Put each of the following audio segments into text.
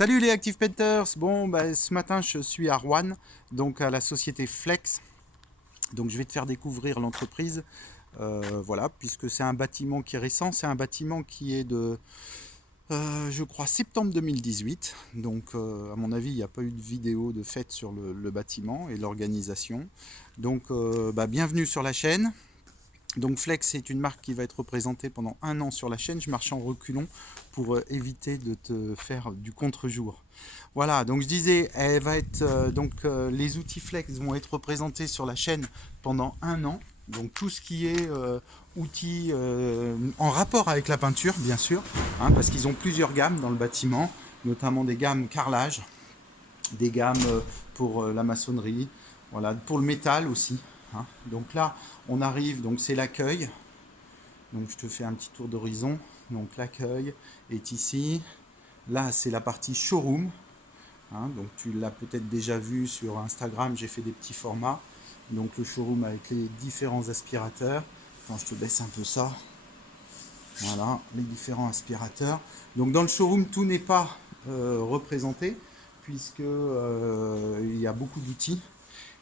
Salut les Active Painters. Bon, ce matin je suis à Rouen, donc à la société Flex. Donc je vais te faire découvrir l'entreprise. Voilà, puisque c'est un bâtiment qui est récent, c'est un bâtiment qui est de, je crois, septembre 2018. Donc à mon avis, il n'y a pas eu de vidéo de fait sur le bâtiment et l'organisation. Donc bienvenue sur la chaîne. Donc Flex est une marque qui va être représentée pendant un an sur la chaîne. Je marche en reculons pour éviter de te faire du contre-jour. Voilà, donc je disais, elle va être, les outils Flex vont être représentés sur la chaîne pendant un an. Donc tout ce qui est outils en rapport avec la peinture, bien sûr, hein, parce qu'ils ont plusieurs gammes dans le bâtiment, notamment des gammes carrelage, des gammes pour la maçonnerie, voilà, pour le métal aussi. Hein. Donc là, on arrive, donc c'est l'accueil. Donc je te fais un petit tour d'horizon. Donc l'accueil est ici. Là, c'est la partie showroom. Hein, donc tu l'as peut-être déjà vu sur Instagram, j'ai fait des petits formats. Donc le showroom avec les différents aspirateurs. Quand je te baisse un peu ça. Voilà, les différents aspirateurs. Donc dans le showroom, tout n'est pas représenté, puisque il y a beaucoup d'outils.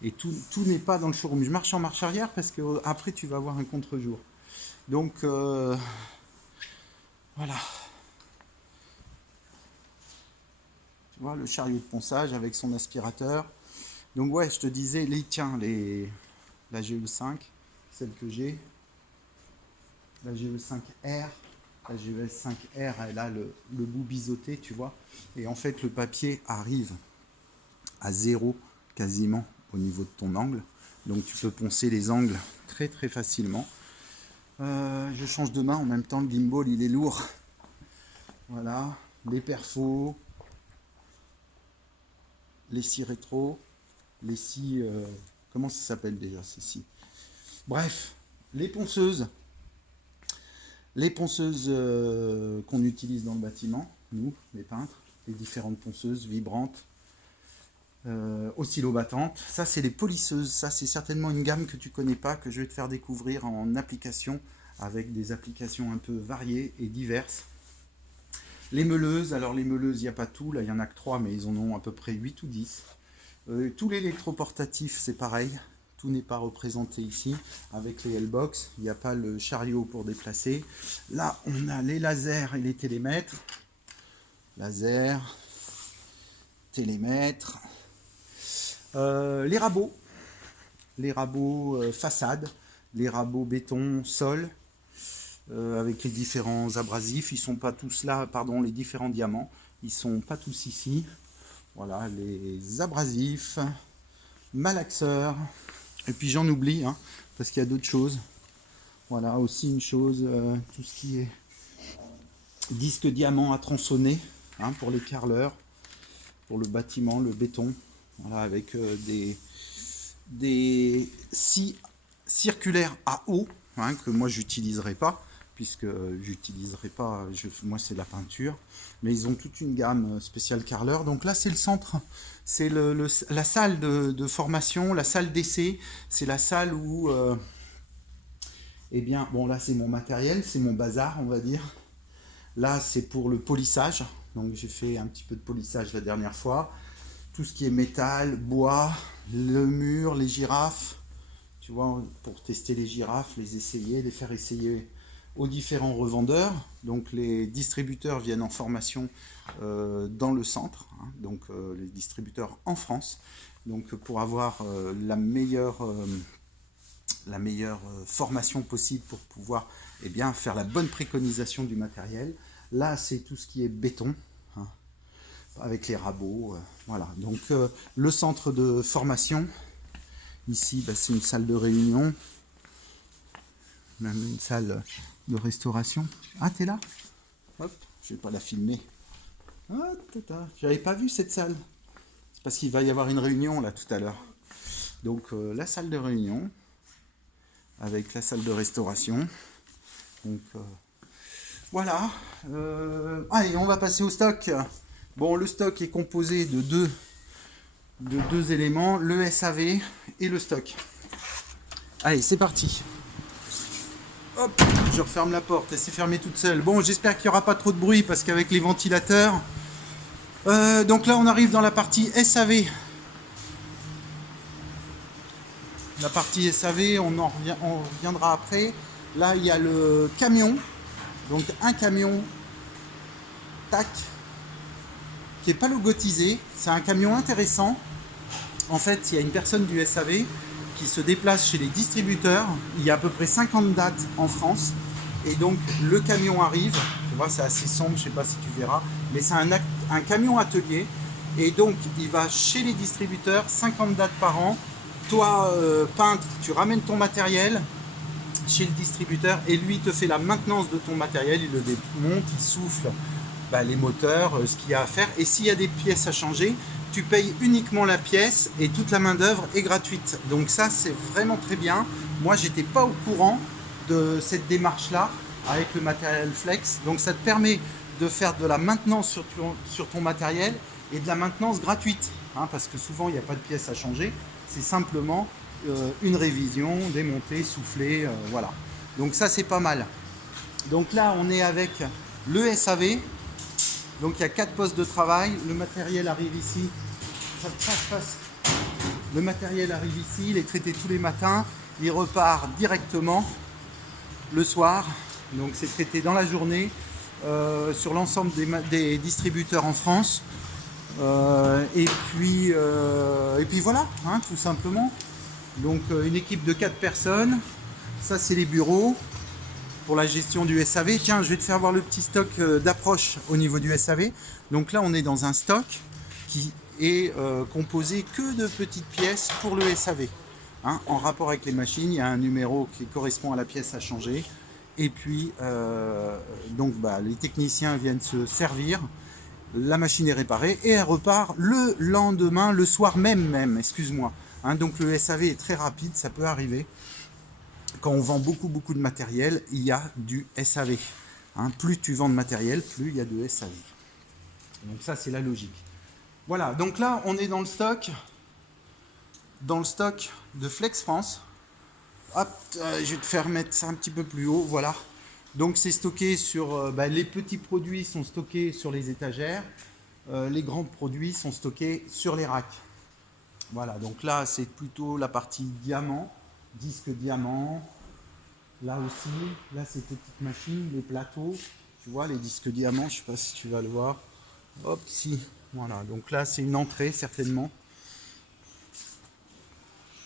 Et tout n'est pas dans le showroom. Je marche en marche arrière parce que après tu vas avoir un contre-jour. Donc voilà. Tu vois le chariot de ponçage avec son aspirateur. Donc ouais, je te disais, la GE5, celle que j'ai, la GE5R. La GE5R, elle a le bout biseauté, tu vois. Et en fait, le papier arrive à zéro quasiment au niveau de ton angle. Donc tu peux poncer les angles très très facilement. Je change de main en même temps, le gimbal il est lourd. Voilà, les perfos, les scies rétro, les scies... comment ça s'appelle déjà ces scies? Bref, les ponceuses. Les ponceuses qu'on utilise dans le bâtiment, nous, les peintres, les différentes ponceuses vibrantes, oscillobattantes. Ça, c'est les polisseuses. Ça, c'est certainement une gamme que tu connais pas, que je vais te faire découvrir en application, avec des applications un peu variées et diverses. Les meuleuses, alors les meuleuses, il n'y a pas tout, là il n'y en a que 3, mais ils en ont à peu près 8 ou 10. Tout l'électroportatif, c'est pareil, tout n'est pas représenté ici, avec les L-Box, il n'y a pas le chariot pour déplacer. Là, on a les lasers et les télémètres. Laser, télémètre. Les rabots façade, les rabots béton, sol, avec les différents abrasifs. Ils sont pas tous là, pardon, les différents diamants. Ils sont pas tous ici. Voilà, les abrasifs, malaxeurs. Et puis j'en oublie, hein, parce qu'il y a d'autres choses. Voilà, aussi une chose, tout ce qui est disque diamant à tronçonner, hein, pour les carreleurs, pour le bâtiment, le béton. Voilà, avec des scies circulaires à eau, hein, que moi j'utiliserai pas, puisque j'utiliserai pas, moi c'est la peinture, mais ils ont toute une gamme spéciale carreleur. Donc là c'est le centre, c'est la salle de formation, la salle d'essai, c'est la salle où, eh bien, bon là c'est mon matériel, c'est mon bazar on va dire. Là c'est pour le polissage, donc j'ai fait un petit peu de polissage la dernière fois. Tout ce qui est métal, bois, le mur, les girafes, tu vois, pour tester les girafes, les essayer, les faire essayer aux différents revendeurs. Donc les distributeurs viennent en formation dans le centre, hein, donc les distributeurs en France, donc pour avoir la meilleure formation possible pour pouvoir faire la bonne préconisation du matériel. Là, c'est tout ce qui est béton, hein, avec les rabots. Voilà, donc le centre de formation. Ici, c'est une salle de réunion, même une salle de restauration. Ah, t'es là? Hop, je vais pas la filmer. Ah, j'avais pas vu cette salle. C'est parce qu'il va y avoir une réunion là tout à l'heure. Donc la salle de réunion avec la salle de restauration. Donc voilà. Allez, on va passer au stock. Bon, le stock est composé de deux éléments, le SAV et le stock. Allez, c'est parti. Hop, je referme la porte, elle s'est fermée toute seule. Bon, j'espère qu'il n'y aura pas trop de bruit parce qu'avec les ventilateurs, Donc là, on arrive dans la partie SAV. La partie SAV, on reviendra après. Là, il y a le camion. Donc un camion, tac, qui n'est pas logotisé. C'est un camion intéressant. En fait, il y a une personne du SAV qui se déplace chez les distributeurs. Il y a à peu près 50 dates en France. Et donc, le camion arrive. Tu vois, c'est assez sombre, je ne sais pas si tu verras. Mais c'est un camion atelier. Et donc, il va chez les distributeurs, 50 dates par an. Toi, peintre, tu ramènes ton matériel chez le distributeur et lui te fait la maintenance de ton matériel. Il le démonte, il souffle les moteurs, ce qu'il y a à faire. Et s'il y a des pièces à changer, tu payes uniquement la pièce et toute la main d'œuvre est gratuite. Donc ça, c'est vraiment très bien. Moi, j'étais pas au courant de cette démarche-là avec le matériel Flex. Donc ça te permet de faire de la maintenance sur ton matériel et de la maintenance gratuite. Parce que souvent, il n'y a pas de pièces à changer. C'est simplement une révision, démonter, souffler, voilà. Donc ça, c'est pas mal. Donc là, on est avec le SAV. Donc il y a 4 postes de travail. Le matériel arrive ici. Le matériel arrive ici, il est traité tous les matins. Il repart directement le soir. Donc c'est traité dans la journée sur l'ensemble des distributeurs en France. Et puis voilà, tout simplement. Donc une équipe de 4 personnes. Ça, c'est les bureaux pour la gestion du SAV. Tiens, je vais te faire voir le petit stock d'approche au niveau du SAV. Donc là, on est dans un stock qui est composé que de petites pièces pour le SAV. En rapport avec les machines, il y a un numéro qui correspond à la pièce à changer. Et puis, donc, les techniciens viennent se servir. La machine est réparée et elle repart le lendemain, le soir même, excuse-moi. Donc le SAV est très rapide, ça peut arriver. Quand on vend beaucoup de matériel, il y a du SAV. Plus tu vends de matériel, plus il y a de SAV. Donc ça, c'est la logique. Voilà, donc là, on est dans le stock de Flex France. Hop, je vais te faire mettre ça un petit peu plus haut, voilà. Donc c'est stocké sur... les petits produits sont stockés sur les étagères. Les grands produits sont stockés sur les racks. Voilà, donc là, c'est plutôt la partie diamant. Disque diamant, là aussi, là ces petites machines, les plateaux, tu vois les disques diamants, je sais pas si tu vas le voir, hop, si, voilà, donc là c'est une entrée certainement,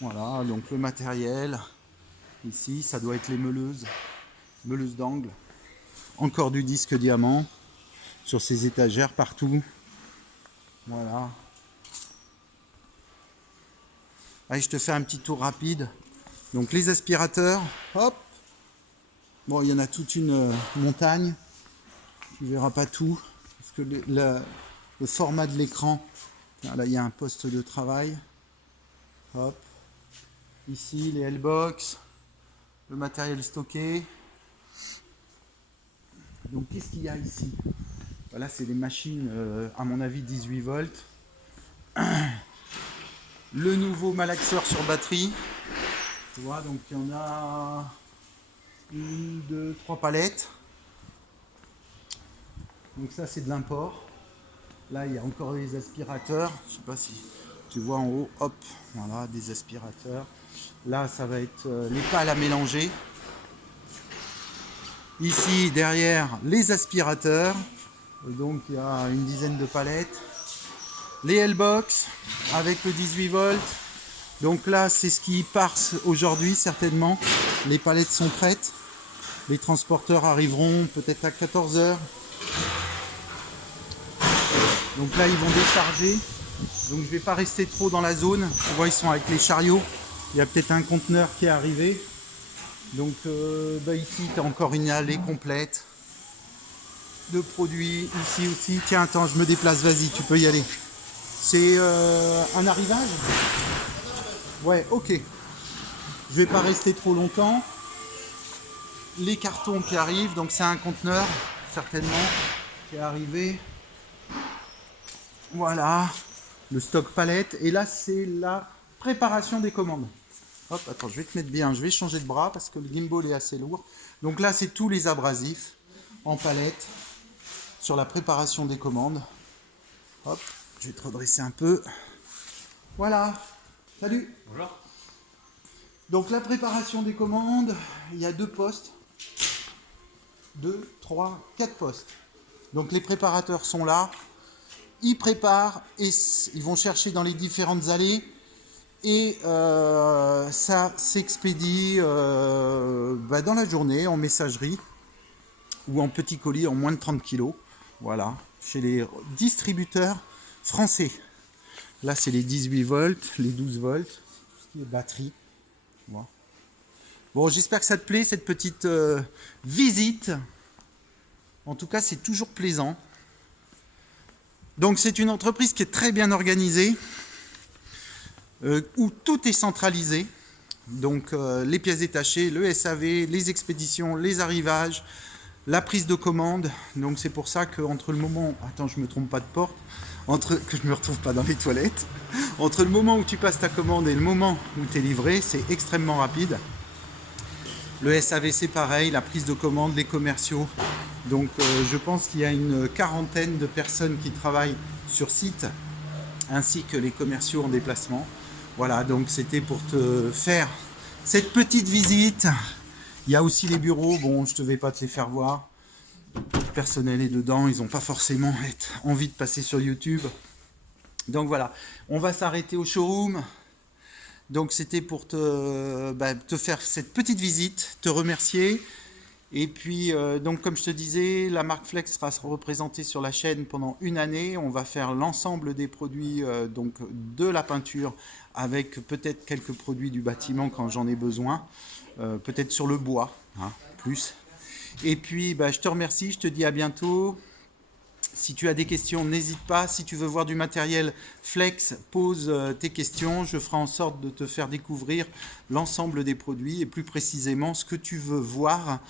voilà, donc le matériel, ici ça doit être les meuleuses d'angle, encore du disque diamant, sur ces étagères partout, voilà. Allez, je te fais un petit tour rapide. Donc les aspirateurs, hop. Bon, il y en a toute une montagne. Tu ne verras pas tout. Parce que le format de l'écran, là il y a un poste de travail. Hop. Ici les L-box, le matériel stocké. Donc qu'est-ce qu'il y a ici? Voilà, c'est des machines, à mon avis 18 volts. Le nouveau malaxeur sur batterie. Tu vois, donc il y en a 1, 2, 3 palettes. Donc ça, c'est de l'import. Là, il y a encore des aspirateurs. Je sais pas si tu vois en haut. Hop, voilà, des aspirateurs. Là, ça va être les pales à mélanger. Ici, derrière, les aspirateurs. Donc, il y a une dizaine de palettes. Les L-box avec le 18 volts. Donc là, c'est ce qui part aujourd'hui, certainement. Les palettes sont prêtes. Les transporteurs arriveront peut-être à 14 h. Donc là, ils vont décharger. Donc je ne vais pas rester trop dans la zone. Tu vois, ils sont avec les chariots. Il y a peut-être un conteneur qui est arrivé. Donc ici, tu as encore une allée complète de produits. Ici aussi. Tiens, attends, je me déplace. Vas-y, tu peux y aller. C'est un arrivage? Ouais, ok. Je vais pas rester trop longtemps. Les cartons qui arrivent, donc c'est un conteneur, certainement, qui est arrivé. Voilà, le stock palette. Et là, c'est la préparation des commandes. Hop, attends, je vais te mettre bien. Je vais changer de bras parce que le gimbal est assez lourd. Donc là, c'est tous les abrasifs en palette sur la préparation des commandes. Hop, je vais te redresser un peu. Voilà, salut. Bonjour. Donc la préparation des commandes, il y a 2 postes. 2, 3, 4 postes. Donc les préparateurs sont là. Ils préparent et ils vont chercher dans les différentes allées. Et ça s'expédie dans la journée en messagerie ou en petit colis en moins de 30 kilos. Voilà, chez les distributeurs français. Là, c'est les 18 volts, les 12 volts, tout ce qui est batterie. Voilà. Bon, j'espère que ça te plaît, cette petite visite. En tout cas, c'est toujours plaisant. Donc, c'est une entreprise qui est très bien organisée, où tout est centralisé. Donc, les pièces détachées, le SAV, les expéditions, les arrivages, la prise de commande. Donc, c'est pour ça qu'entre le moment... Attends, je ne me trompe pas de porte. Que je ne me retrouve pas dans les toilettes. Entre le moment où tu passes ta commande et le moment où tu es livré, c'est extrêmement rapide. Le SAV, c'est pareil, la prise de commande, les commerciaux. Donc, je pense qu'il y a une quarantaine de personnes qui travaillent sur site, ainsi que les commerciaux en déplacement. Voilà, donc c'était pour te faire cette petite visite. Il y a aussi les bureaux, bon, je ne vais pas te les faire voir. Le personnel est dedans, ils n'ont pas forcément envie de passer sur YouTube. Donc voilà, on va s'arrêter au showroom. Donc c'était pour te faire cette petite visite, te remercier. Et puis, donc comme je te disais, la marque Flex sera représentée sur la chaîne pendant une année. On va faire l'ensemble des produits donc de la peinture avec peut-être quelques produits du bâtiment quand j'en ai besoin. Peut-être sur le bois, hein, plus. Et puis, je te remercie, je te dis à bientôt. Si tu as des questions, n'hésite pas. Si tu veux voir du matériel Flex, pose tes questions. Je ferai en sorte de te faire découvrir l'ensemble des produits et plus précisément ce que tu veux voir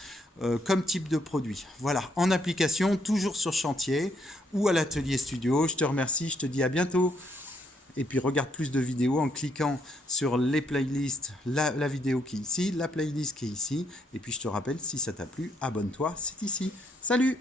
comme type de produit. Voilà, en application, toujours sur chantier ou à l'atelier studio. Je te remercie, je te dis à bientôt. Et puis regarde plus de vidéos en cliquant sur les playlists, la vidéo qui est ici, la playlist qui est ici. Et puis je te rappelle, si ça t'a plu, abonne-toi, c'est ici. Salut!